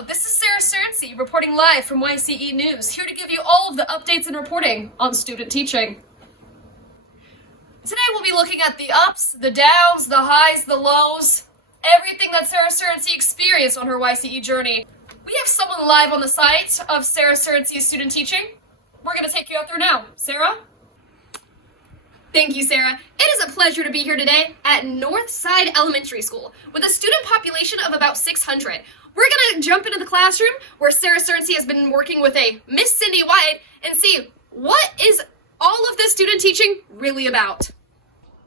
Hello, this is Sarah Cerncy reporting live from YCE News, here to give you all of the updates and reporting on student teaching. Today we'll be looking at the ups, the downs, the highs, the lows, everything that Sarah Cerncy experienced on her YCE journey. We have someone live on the site of Sarah Cerncy's student teaching. We're going to take you out there now. Sarah? Thank you, Sarah. It is a pleasure to be here today at Northside Elementary School with a student population of about 600. We're going to jump into the classroom where Sarah Cerncy has been working with a Miss Cindy White and see what is all of this student teaching really about.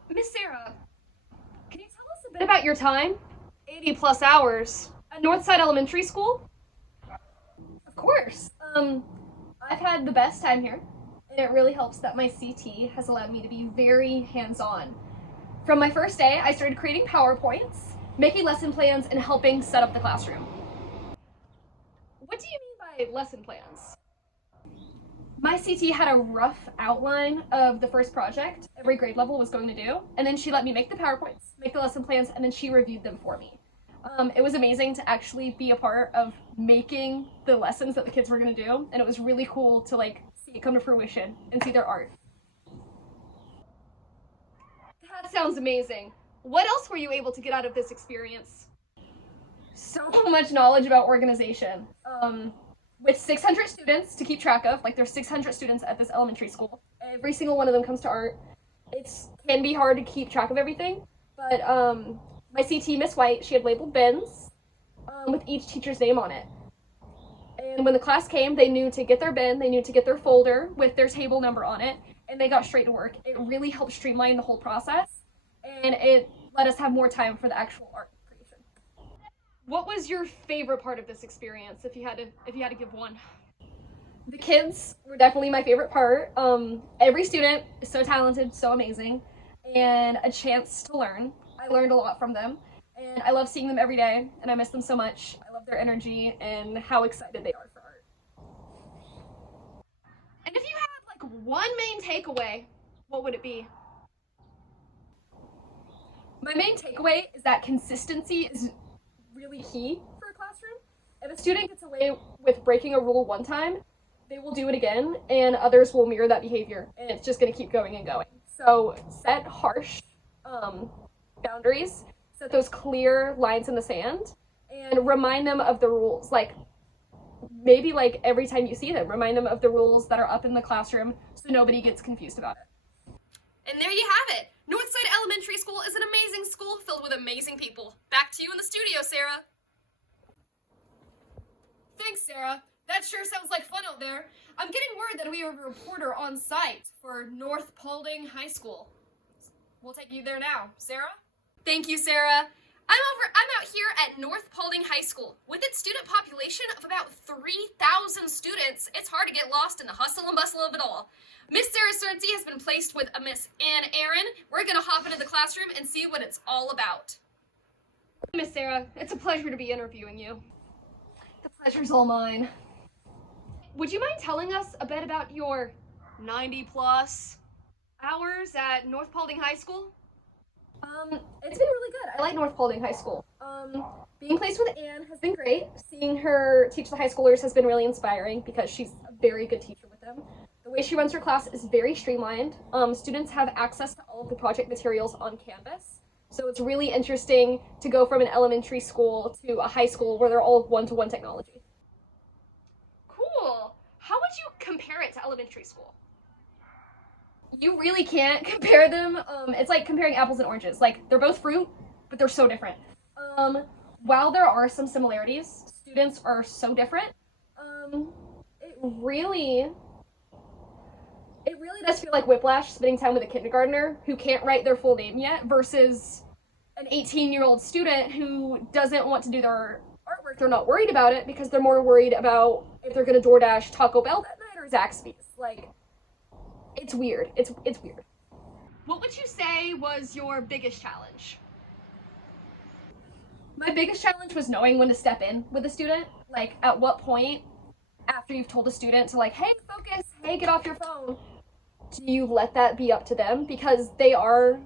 Miss Sarah, can you tell us a bit about your time? 80 plus hours at Northside Elementary School? Of course. I've had the best time here. And it really helps that my CT has allowed me to be very hands-on. From my first day, I started creating PowerPoints, making lesson plans, and helping set up the classroom. What do you mean by lesson plans? My CT had a rough outline of the first project every grade level was going to do, and then she let me make the PowerPoints, make the lesson plans, and then she reviewed them for me. It was amazing to actually be a part of making the lessons that the kids were going to do, and it was really cool to see it come to fruition and see their art. That sounds amazing. What else were you able to get out of this experience? So much knowledge about organization. With 600 students to keep track of, there's 600 students at this elementary school. Every single one of them comes to art. It can be hard to keep track of everything, but my CT, Miss White, she had labeled bins with each teacher's name on it. And when the class came, they knew to get their bin, they knew to get their folder with their table number on it, and they got straight to work. It really helped streamline the whole process, and it let us have more time for the actual art creation. What was your favorite part of this experience, if you had to give one? The kids were definitely my favorite part. Every student is so talented, so amazing, and a chance to learn. I learned a lot from them, and I love seeing them every day, and I miss them so much. I love their energy and how excited they are for art. And if you had one main takeaway, what would it be? My main takeaway is that consistency is really key for a classroom. If a student gets away with breaking a rule one time, they will do it again, and others will mirror that behavior, and it's just going to keep going and going. So set harsh boundaries, set those clear lines in the sand, and remind them of the rules. Maybe every time you see them, remind them of the rules that are up in the classroom so nobody gets confused about it. And there you have it. Northside Elementary School is an amazing school filled with amazing people. Back to you in the studio, Sarah. Thanks, Sarah. That sure sounds like fun out there. I'm getting word that we have a reporter on site for North Paulding High School. We'll take you there now. Sarah? Thank you, Sarah. I'm out here at North Paulding High School. With its student population of about 3,000 students, it's hard to get lost in the hustle and bustle of it all. Miss Sarah Cerncy has been placed with a Miss Ann Aaron. We're going to hop into the classroom and see what it's all about. Miss Sarah, it's a pleasure to be interviewing you. The pleasure's all mine. Would you mind telling us a bit about your 90-plus hours at North Paulding High School? It's been really good. I like North Paulding High School. Being placed with Anne has been great. Seeing her teach the high schoolers has been really inspiring because she's a very good teacher with them. The way she runs her class is very streamlined. Students have access to all of the project materials on Canvas. So it's really interesting to go from an elementary school to a high school where they're all one-to-one technology. Cool. How would you compare it to elementary school? You really can't compare them. It's like comparing apples and oranges. They're both fruit, but they're so different. While there are some similarities, students are so different. It really does feel like whiplash spending time with a kindergartner who can't write their full name yet versus an 18-year-old student who doesn't want to do their artwork. They're not worried about it because they're more worried about if they're going to DoorDash Taco Bell that night or Zaxby's. It's weird. It's weird. What would you say was your biggest challenge? My biggest challenge was knowing when to step in with a student. At what point, after you've told a student to hey, focus, hey, get off your phone, do you let that be up to them? Because they are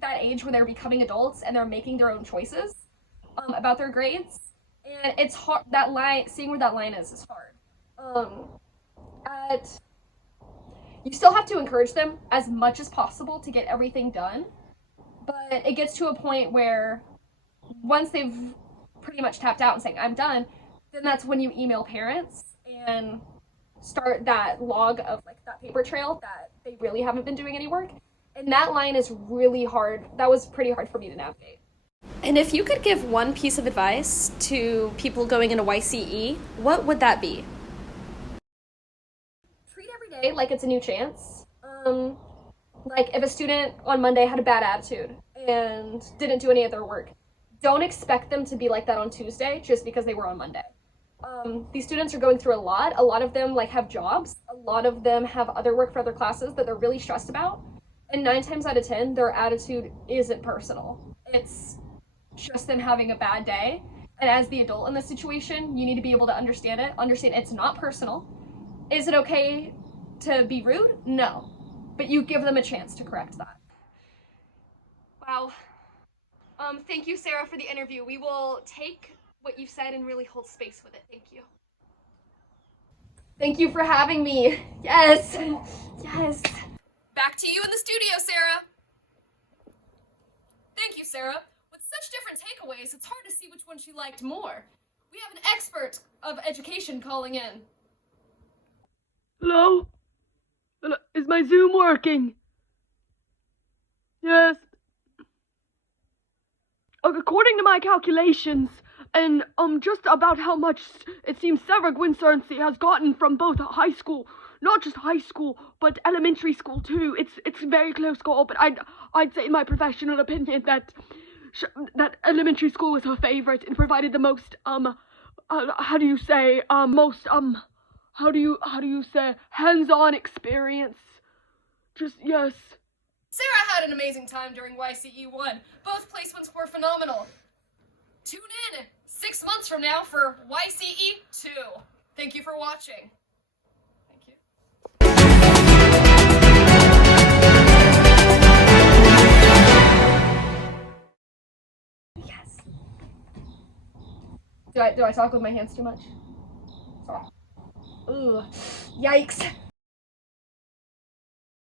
that age where they're becoming adults and they're making their own choices about their grades. And it's hard, that line, seeing where that line is hard. At You still have to encourage them as much as possible to get everything done, but it gets to a point where once they've pretty much tapped out and saying I'm done, then that's when you email parents and start that log of like that paper trail that they really haven't been doing any work. And that line is really hard. That was pretty hard for me to navigate. And if you could give one piece of advice to people going into YCE, what would that be? Treat every day like it's a new chance. Like if a student on Monday had a bad attitude and didn't do any of their work, don't expect them to be like that on Tuesday just because they were on Monday. These students are going through a lot. A lot of them like have jobs. A lot of them have other work for other classes that they're really stressed about. And 9 times out of 10, their attitude isn't personal. It's just them having a bad day. And as the adult in this situation, you need to be able to understand it. Understand it's not personal. Is it okay to be rude? No. But you give them a chance to correct that. Wow. Thank you, Sarah, for the interview. We will take what you said and really hold space with it. Thank you. Thank you for having me. Yes. Yes. Back to you in the studio, Sarah. Thank you, Sarah. With such different takeaways, it's hard to see which one she liked more. We have an expert of education calling in. Hello? Hello? Is my Zoom working? Yes. According to my calculations, and just about how much it seems Sarah Gwynn-Cerncy has gotten from both high school, not just high school, but elementary school too. It's a very close call, but I'd say in my professional opinion that elementary school was her favorite and provided the most how do you say hands-on experience. Just yes. Sarah had an amazing time during YCE 1. Both placements were phenomenal. Tune in 6 months from now for YCE 2. Thank you for watching. Thank you. Yes. Do I talk with my hands too much? Sorry. Ooh. Yikes.